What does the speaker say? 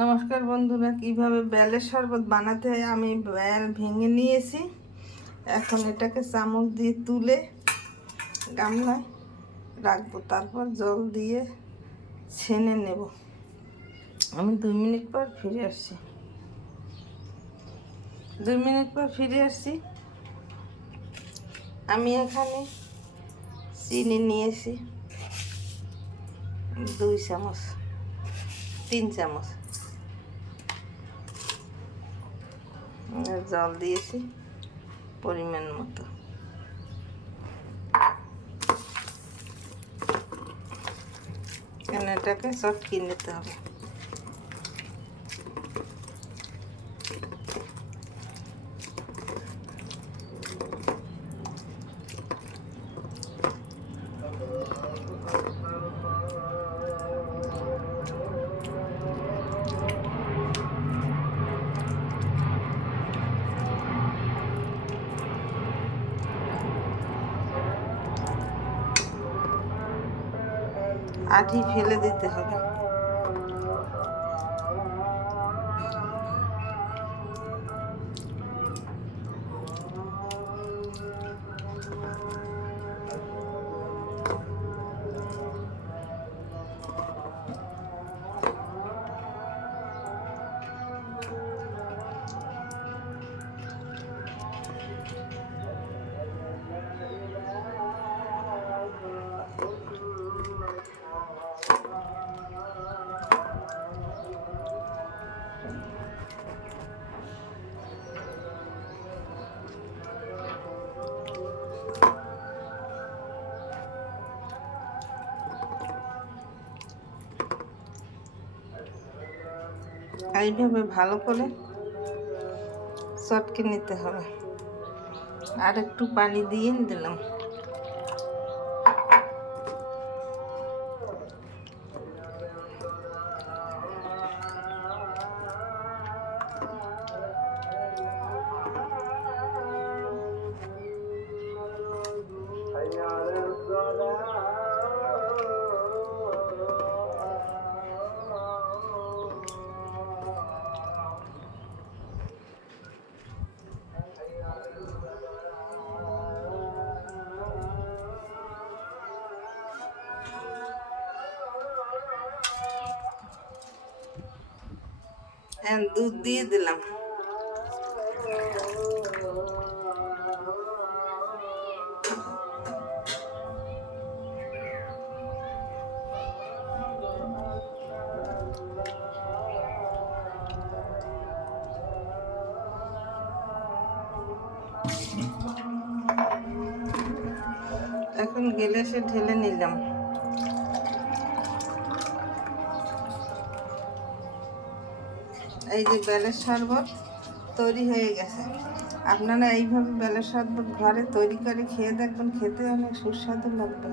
নমস্কার বন্ধুরা, কিভাবে বেলের শরবত বানাতে হয় আমি বেল ভেঙে নিয়েছি। এখন এটাকে চামচ দিয়ে তুলে গামলায় রাখবো, তারপর জল দিয়ে ছেনে নেব। আমি 2 মিনিট পর ফিরে আসছি। 2 মিনিট পর ফিরে আসছি। আমি এখানে চিনি নিয়েছি 2 চামচ, 3 চামচ, জল দিয়েছি পরিমাণ মতো। এটাকে চটকিয়ে নিতে হবে। আঠি ফেলে দিতে হবে। এইভাবে ভালো করে চটকে নিতে হবে। আর একটু পানি দিয়ে দিলাম। দুধ দিয়ে দিলাম। এখন গ্লাসে ঢেলে নিলাম। এই যে বেলের শরবত তৈরি হয়ে গেছে। আপনারা এইভাবে বেলের শরবত ঘরে তৈরি করে খেয়ে দেখবেন, খেতে অনেক সুস্বাদু লাগবে।